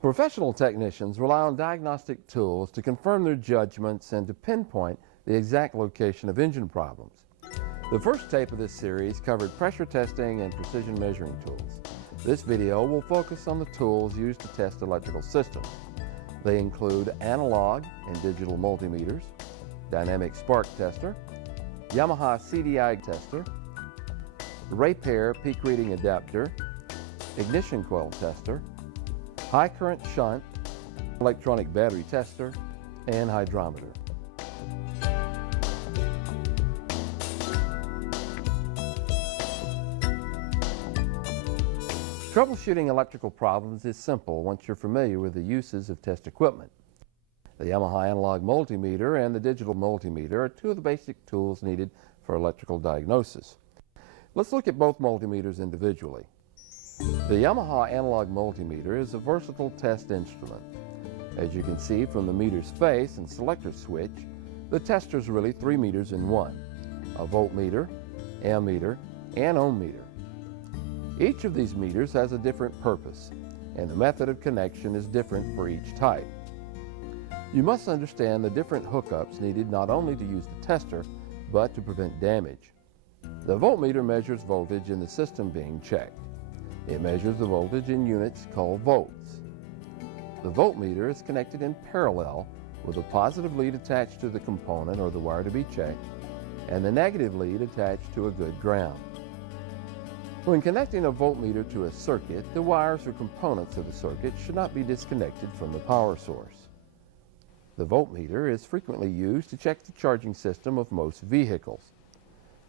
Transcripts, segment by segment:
Professional technicians rely on diagnostic tools to confirm their judgments and to pinpoint the exact location of engine problems. The first tape of this series covered pressure testing and precision measuring tools. This video will focus on the tools used to test electrical systems. They include analog and digital multimeters, dynamic spark tester, Yamaha CDI tester, Repair peak reading adapter, ignition coil tester, high current shunt, electronic battery tester, and hydrometer. Troubleshooting electrical problems is simple once you're familiar with the uses of test equipment. The Yamaha analog multimeter and the digital multimeter are two of the basic tools needed for electrical diagnosis. Let's look at both multimeters individually. The Yamaha analog multimeter is a versatile test instrument. As you can see from the meter's face and selector switch, the tester is really 3 meters in one: a voltmeter, ammeter, and ohm meter. Each of these meters has a different purpose, and the method of connection is different for each type. You must understand the different hookups needed not only to use the tester, but to prevent damage. The voltmeter measures voltage in the system being checked. It measures the voltage in units called volts. The voltmeter is connected in parallel with a positive lead attached to the component or the wire to be checked, and the negative lead attached to a good ground. When connecting a voltmeter to a circuit, the wires or components of the circuit should not be disconnected from the power source. The voltmeter is frequently used to check the charging system of most vehicles.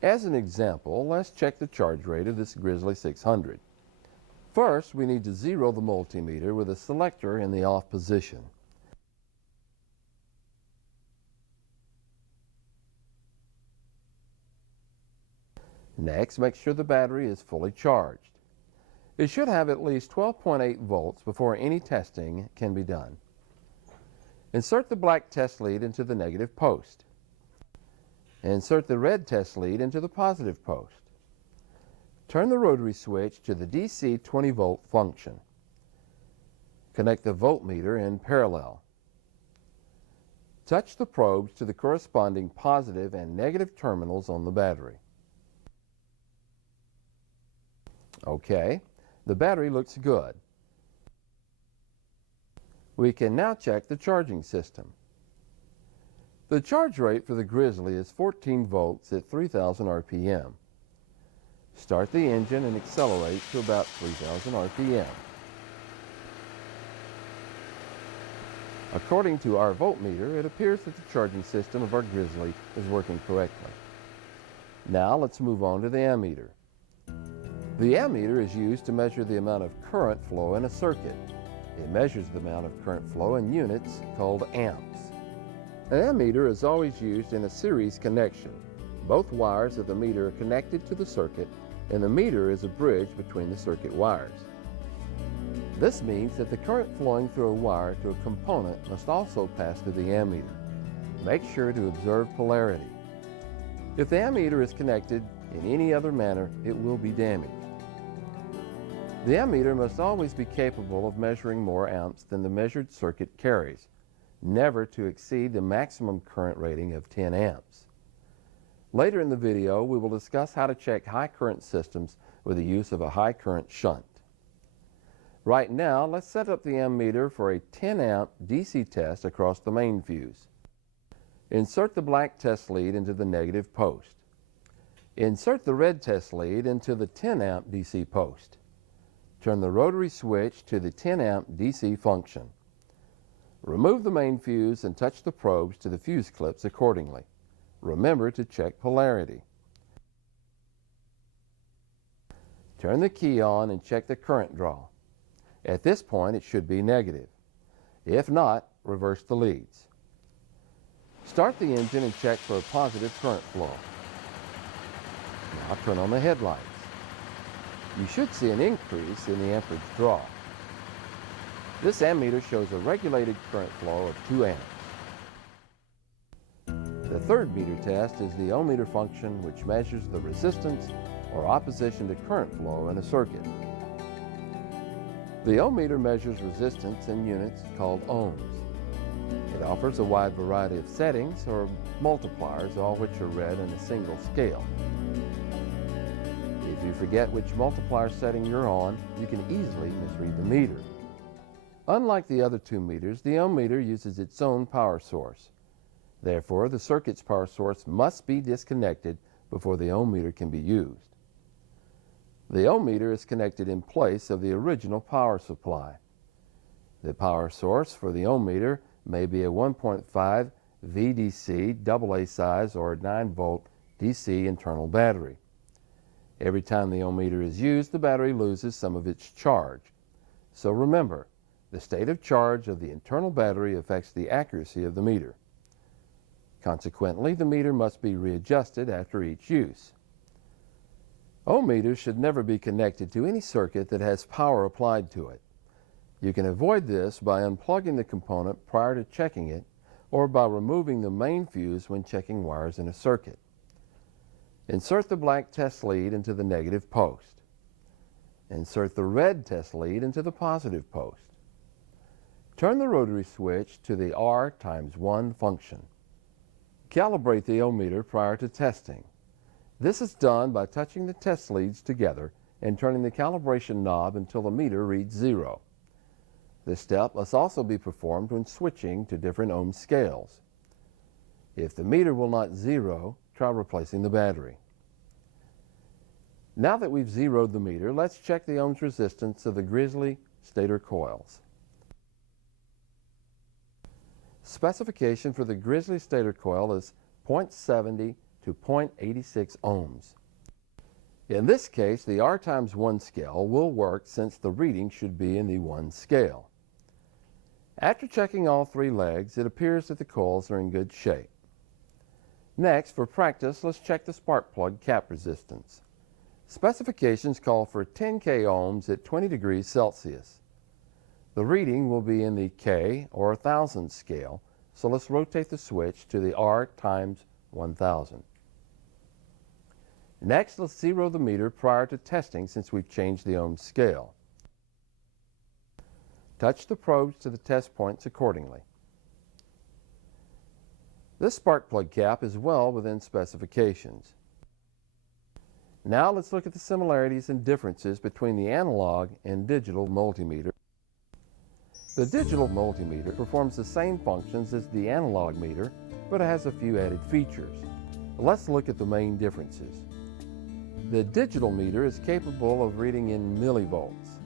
As an example, let's check the charge rate of this Grizzly 600. First, we need to zero the multimeter with a selector in the off position. Next, make sure the battery is fully charged. It should have at least 12.8 volts before any testing can be done. Insert the black test lead into the negative post. Insert the red test lead into the positive post. Turn the rotary switch to the DC 20-volt function. Connect the voltmeter in parallel. Touch the probes to the corresponding positive and negative terminals on the battery. Okay, the battery looks good. We can now check the charging system. The charge rate for the Grizzly is 14 volts at 3,000 RPM. Start the engine and accelerate to about 3,000 RPM. According to our voltmeter, it appears that the charging system of our Grizzly is working correctly. Now let's move on to the ammeter. The ammeter is used to measure the amount of current flow in a circuit. It measures the amount of current flow in units called amps. An ammeter is always used in a series connection. Both wires of the meter are connected to the circuit, and the meter is a bridge between the circuit wires. This means that the current flowing through a wire to a component must also pass through the ammeter. Make sure to observe polarity. If the ammeter is connected in any other manner, it will be damaged. The ammeter must always be capable of measuring more amps than the measured circuit carries, never to exceed the maximum current rating of 10 amps. Later in the video, we will discuss how to check high current systems with the use of a high current shunt. Right now, let's set up the ammeter for a 10 amp DC test across the main fuse. Insert the black test lead into the negative post. Insert the red test lead into the 10 amp DC post. Turn the rotary switch to the 10 amp DC function. Remove the main fuse and touch the probes to the fuse clips accordingly. Remember to check polarity. Turn the key on and check the current draw. At this point, it should be negative. If not, reverse the leads. Start the engine and check for a positive current flow. Now turn on the headlights. You should see an increase in the amperage draw. This ammeter shows a regulated current flow of 2 amps. The third meter test is the ohmmeter function, which measures the resistance or opposition to current flow in a circuit. The ohmmeter measures resistance in units called ohms. It offers a wide variety of settings or multipliers, all which are read in a single scale. If you forget which multiplier setting you're on, you can easily misread the meter. Unlike the other 2 meters, the ohmmeter uses its own power source. Therefore, the circuit's power source must be disconnected before the ohmmeter can be used. The ohmmeter is connected in place of the original power supply. The power source for the ohmmeter may be a 1.5 VDC AA size or 9-volt DC internal battery. Every time the ohmmeter is used, the battery loses some of its charge. So remember, the state of charge of the internal battery affects the accuracy of the meter. Consequently, the meter must be readjusted after each use. Ohmmeters should never be connected to any circuit that has power applied to it. You can avoid this by unplugging the component prior to checking it or by removing the main fuse when checking wires in a circuit. Insert the black test lead into the negative post. Insert the red test lead into the positive post. Turn the rotary switch to the R×1 function. Calibrate the ohmmeter prior to testing. This is done by touching the test leads together and turning the calibration knob until the meter reads 0. This step must also be performed when switching to different ohm scales. If the meter will not zero, try replacing the battery. Now that we've zeroed the meter, let's check the ohms resistance of the Grizzly stator coils. Specification for the Grizzly stator coil is 0.70 to 0.86 ohms. In this case, the R×1 scale will work since the reading should be in the 1 scale. After checking all 3 legs, it appears that the coils are in good shape. Next, for practice, let's check the spark plug cap resistance. Specifications call for 10 k ohms at 20 degrees Celsius. The reading will be in the K or 1000 scale, so let's rotate the switch to the R×1000. Next, let's zero the meter prior to testing since we've changed the ohm scale. Touch the probes to the test points accordingly. This spark plug cap is well within specifications. Now let's look at the similarities and differences between the analog and digital multimeter. The digital multimeter performs the same functions as the analog meter, but it has a few added features. Let's look at the main differences. The digital meter is capable of reading in millivolts.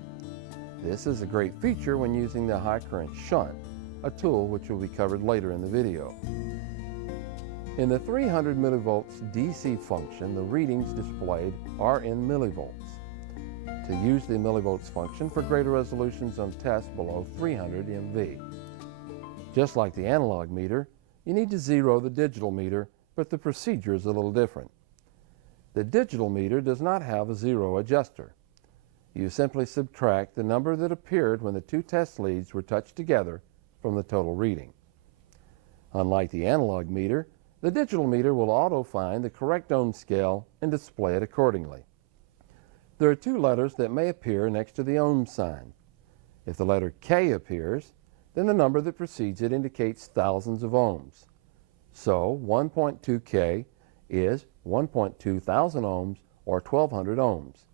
This is a great feature when using the high current shunt, a tool which will be covered later in the video. In the 300 millivolts DC function, the readings displayed are in millivolts. To use the millivolts function for greater resolutions on tests below 300 MV. Just like the analog meter, you need to zero the digital meter, but the procedure is a little different. The digital meter does not have a zero adjuster. You simply subtract the number that appeared when the 2 test leads were touched together from the total reading. Unlike the analog meter, the digital meter will auto-find the correct ohm scale and display it accordingly. There are 2 letters that may appear next to the ohm sign. If the letter K appears, then the number that precedes it indicates thousands of ohms. So 1.2 K is 1.2 thousand ohms or 1200 ohms.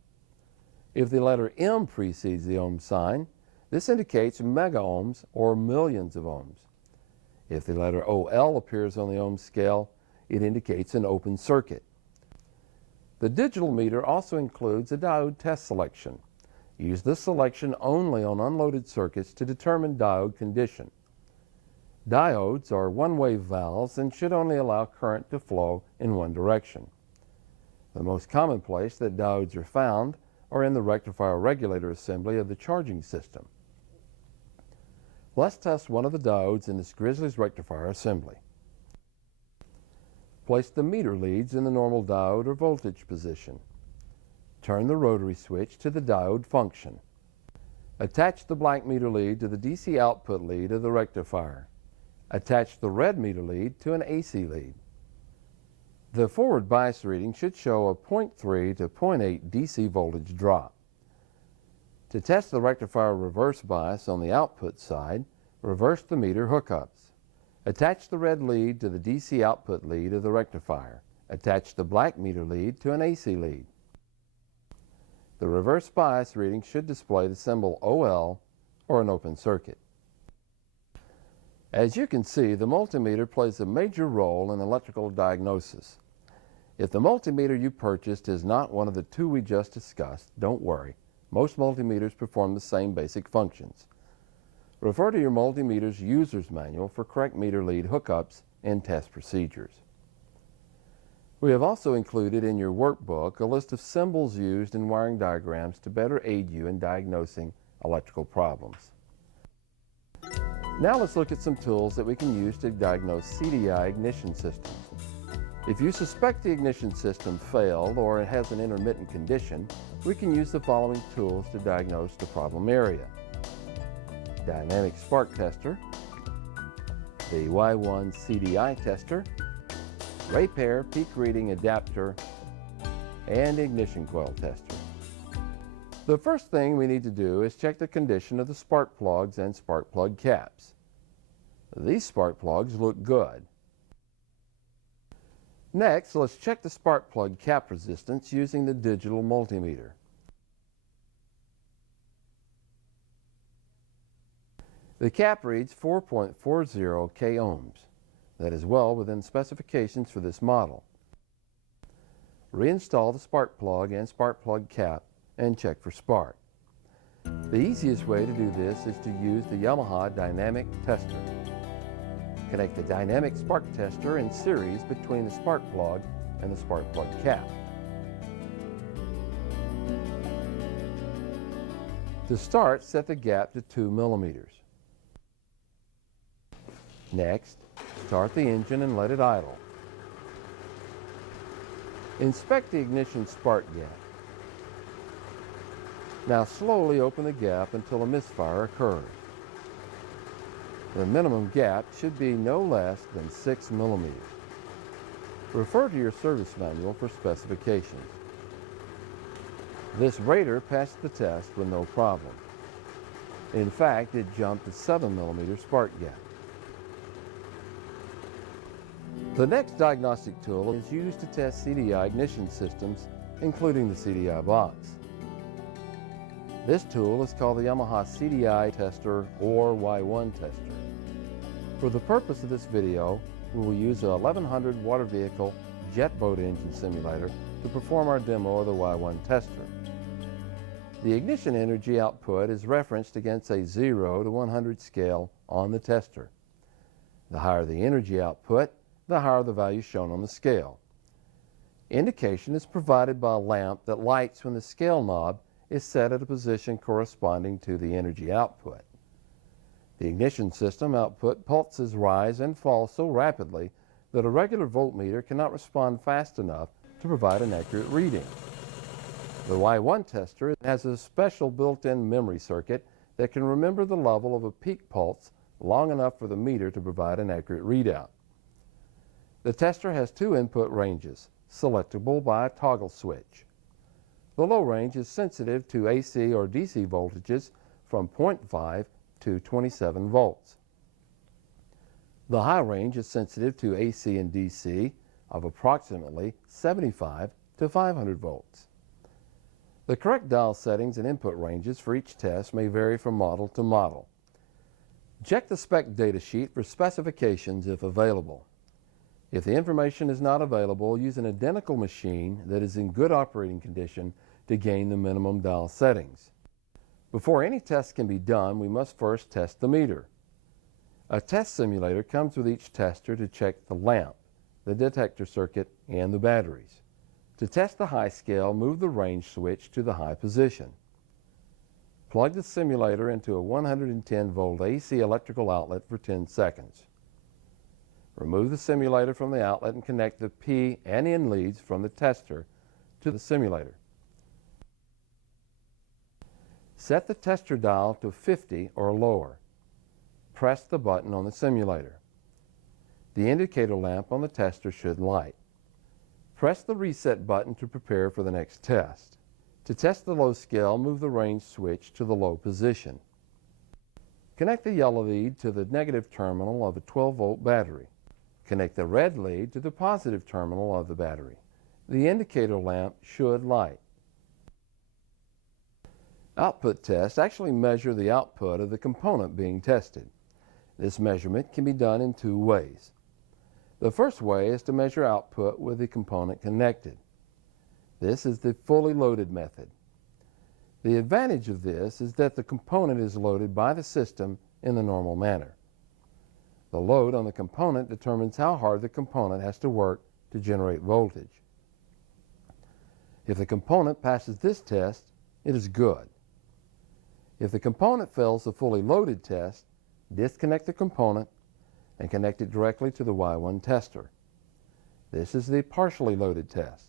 If the letter M precedes the ohm sign, this indicates mega ohms or millions of ohms. If the letter OL appears on the ohm scale, it indicates an open circuit. The digital meter also includes a diode test selection. Use this selection only on unloaded circuits to determine diode condition. Diodes are one-way valves and should only allow current to flow in one direction. The most common place that diodes are found are in the rectifier regulator assembly of the charging system. Let's test one of the diodes in this Grizzly's rectifier assembly. Place the meter leads in the normal diode or voltage position. Turn the rotary switch to the diode function. Attach the black meter lead to the DC output lead of the rectifier. Attach the red meter lead to an AC lead. The forward bias reading should show a 0.3 to 0.8 DC voltage drop. To test the rectifier reverse bias on the output side, reverse the meter hookups. Attach the red lead to the DC output lead of the rectifier. Attach the black meter lead to an AC lead. The reverse bias reading should display the symbol OL or an open circuit. As you can see, the multimeter plays a major role in electrical diagnosis. If the multimeter you purchased is not one of the two we just discussed, don't worry. Most multimeters perform the same basic functions. Refer to your multimeter's user's manual for correct meter lead hookups and test procedures. We have also included in your workbook a list of symbols used in wiring diagrams to better aid you in diagnosing electrical problems. Now let's look at some tools that we can use to diagnose CDI ignition systems. If you suspect the ignition system failed or it has an intermittent condition, we can use the following tools to diagnose the problem area. Dynamic spark tester, the Y1 CDI tester, Repair peak reading adapter, and ignition coil tester. The first thing we need to do is check the condition of the spark plugs and spark plug caps. These spark plugs look good. Next, let's check the spark plug cap resistance using the digital multimeter. The cap reads 4.40 k ohms. That is well within specifications for this model. Reinstall the spark plug and spark plug cap and check for spark. The easiest way to do this is to use the Yamaha dynamic tester. Connect the dynamic spark tester in series between the spark plug and the spark plug cap. To start, set the gap to 2 millimeters. Next, start the engine and let it idle. Inspect the ignition spark gap. Now slowly open the gap until a misfire occurs. The minimum gap should be no less than 6 millimeters. Refer to your service manual for specifications. This Raider passed the test with no problem. In fact, it jumped a 7 millimeter spark gap. The next diagnostic tool is used to test CDI ignition systems, including the CDI box. This tool is called the Yamaha CDI tester or Y1 tester. For the purpose of this video, we will use a 1100 water vehicle jet boat engine simulator to perform our demo of the Y1 tester. The ignition energy output is referenced against a 0 to 100 scale on the tester. The higher the energy output, the higher the value shown on the scale. Indication is provided by a lamp that lights when the scale knob is set at a position corresponding to the energy output. The ignition system output pulses rise and fall so rapidly that a regular voltmeter cannot respond fast enough to provide an accurate reading. The Y1 tester has a special built-in memory circuit that can remember the level of a peak pulse long enough for the meter to provide an accurate readout. The tester has two input ranges, selectable by a toggle switch. The low range is sensitive to AC or DC voltages from 0.5 to 27 volts. The high range is sensitive to AC and DC of approximately 75 to 500 volts. The correct dial settings and input ranges for each test may vary from model to model. Check the spec data sheet for specifications if available. If the information is not available, use an identical machine that is in good operating condition to gain the minimum dial settings. Before any test can be done, we must first test the meter. A test simulator comes with each tester to check the lamp, the detector circuit, and the batteries. To test the high scale, move the range switch to the high position. Plug the simulator into a 110 volt AC electrical outlet for 10 seconds. Remove the simulator from the outlet and connect the P and N leads from the tester to the simulator. Set the tester dial to 50 or lower. Press the button on the simulator. The indicator lamp on the tester should light. Press the reset button to prepare for the next test. To test the low scale, move the range switch to the low position. Connect the yellow lead to the negative terminal of a 12-volt battery. Connect the red lead to the positive terminal of the battery. The indicator lamp should light. Output tests actually measure the output of the component being tested. This measurement can be done in two ways. The first way is to measure output with the component connected. This is the fully loaded method. The advantage of this is that the component is loaded by the system in the normal manner. The load on the component determines how hard the component has to work to generate voltage. If the component passes this test, it is good. If the component fails the fully loaded test, disconnect the component and connect it directly to the Y1 tester. This is the partially loaded test.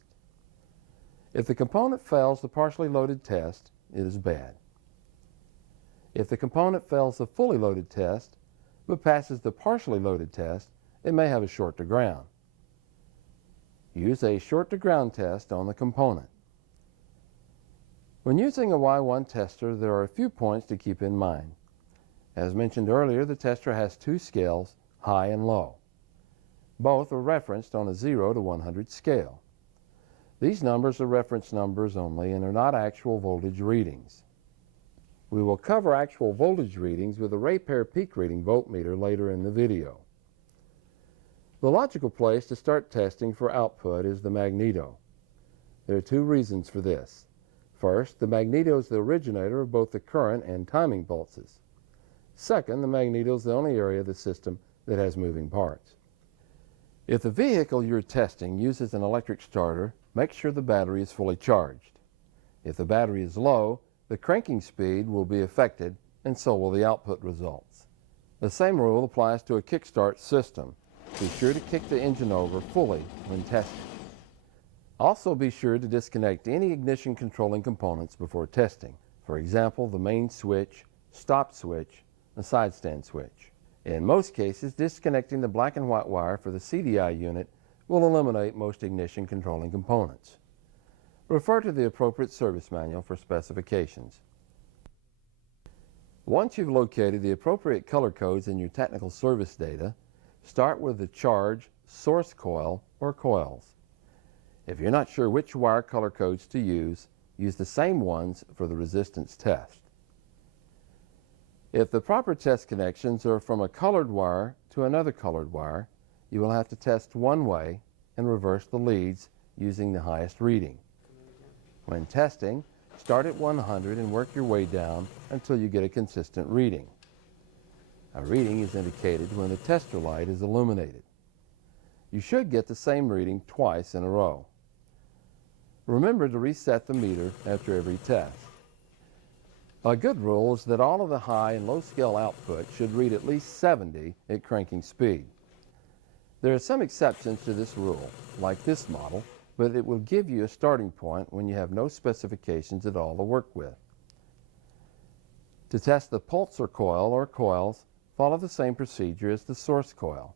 If the component fails the partially loaded test, it is bad. If the component fails the fully loaded test, but passes the partially loaded test, it may have a short to ground. Use a short to ground test on the component. When using a Y1 tester, there are a few points to keep in mind. As mentioned earlier, the tester has two scales, high and low. Both are referenced on a 0 to 100 scale. These numbers are reference numbers only and are not actual voltage readings. We will cover actual voltage readings with a Ray-Pair peak reading voltmeter later in the video. The logical place to start testing for output is the magneto. There are two reasons for this. First, the magneto is the originator of both the current and timing pulses. Second, the magneto is the only area of the system that has moving parts. If the vehicle you're testing uses an electric starter, make sure the battery is fully charged. If the battery is low, the cranking speed will be affected, and so will the output results. The same rule applies to a kickstart system. Be sure to kick the engine over fully when testing. Also be sure to disconnect any ignition controlling components before testing. For example, the main switch, stop switch, and side stand switch. In most cases, disconnecting the black and white wire for the CDI unit will eliminate most ignition controlling components. Refer to the appropriate service manual for specifications. Once you've located the appropriate color codes in your technical service data, start with the charge, source coil, or coils. If you're not sure which wire color codes to use the same ones for the resistance test. If the proper test connections are from a colored wire to another colored wire, you will have to test one way and reverse the leads using the highest reading. When testing, start at 100 and work your way down until you get a consistent reading. A reading is indicated when the tester light is illuminated. You should get the same reading twice in a row. Remember to reset the meter after every test. A good rule is that all of the high and low scale output should read at least 70 at cranking speed. There are some exceptions to this rule, like this model, but it will give you a starting point when you have no specifications at all to work with. To test the pulsar coil or coils, follow the same procedure as the source coil.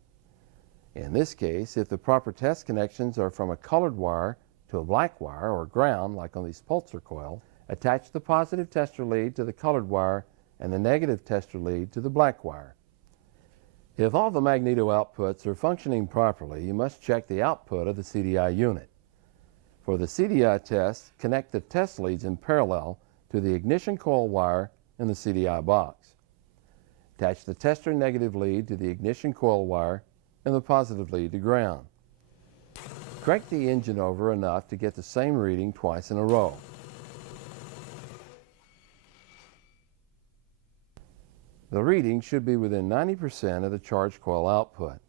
In this case, if the proper test connections are from a colored wire to a black wire or ground, like on these pulsar coils, attach the positive tester lead to the colored wire and the negative tester lead to the black wire. If all the magneto outputs are functioning properly, you must check the output of the CDI unit. For the CDI test, connect the test leads in parallel to the ignition coil wire in the CDI box. Attach the tester negative lead to the ignition coil wire and the positive lead to ground. Crank the engine over enough to get the same reading twice in a row. The reading should be within 90% of the charge coil output.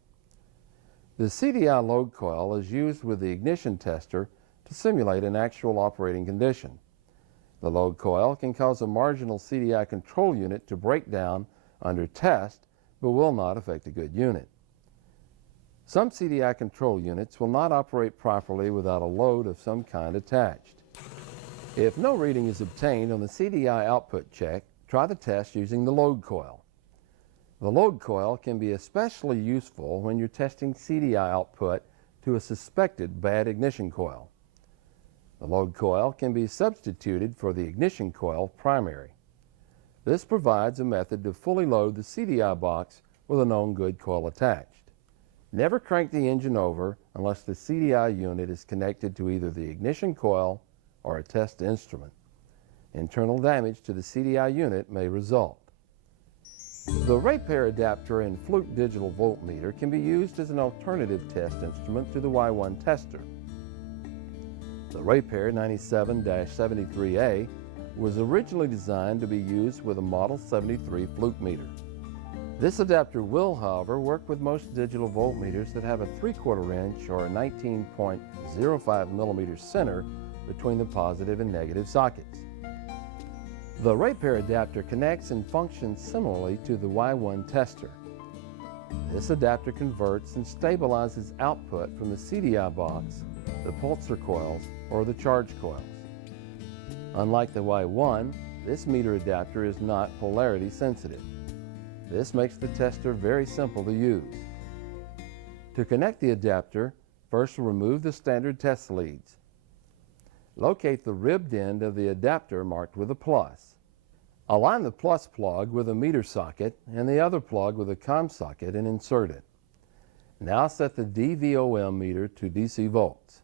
The CDI load coil is used with the ignition tester to simulate an actual operating condition. The load coil can cause a marginal CDI control unit to break down under test, but will not affect a good unit. Some CDI control units will not operate properly without a load of some kind attached. If no reading is obtained on the CDI output check, try the test using the load coil. The load coil can be especially useful when you're testing CDI output to a suspected bad ignition coil. The load coil can be substituted for the ignition coil primary. This provides a method to fully load the CDI box with a known good coil attached. Never crank the engine over unless the CDI unit is connected to either the ignition coil or a test instrument. Internal damage to the CDI unit may result. The ratepair adapter and fluke digital voltmeter can be used as an alternative test instrument to the Y1 tester. The ratepair 97-73A was originally designed to be used with a Model 73 fluke meter. This adapter will, however, work with most digital voltmeters that have a 3/4 inch or a 19.05 millimeter center between the positive and negative sockets. The ratepair adapter connects and functions similarly to the Y1 tester. This adapter converts and stabilizes output from the CDI box, the pulsar coils, or the charge coils. Unlike the Y1, this meter adapter is not polarity sensitive. This makes the tester very simple to use. To connect the adapter, first remove the standard test leads. Locate the ribbed end of the adapter marked with a plus. Align the plus plug with a meter socket and the other plug with a COM socket and insert it. Now set the DVOM meter to DC volts.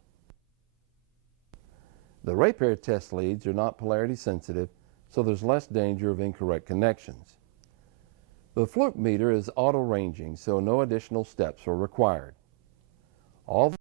The ratepair test leads are not polarity sensitive, so there's less danger of incorrect connections. The fluke meter is auto-ranging, so no additional steps are required. All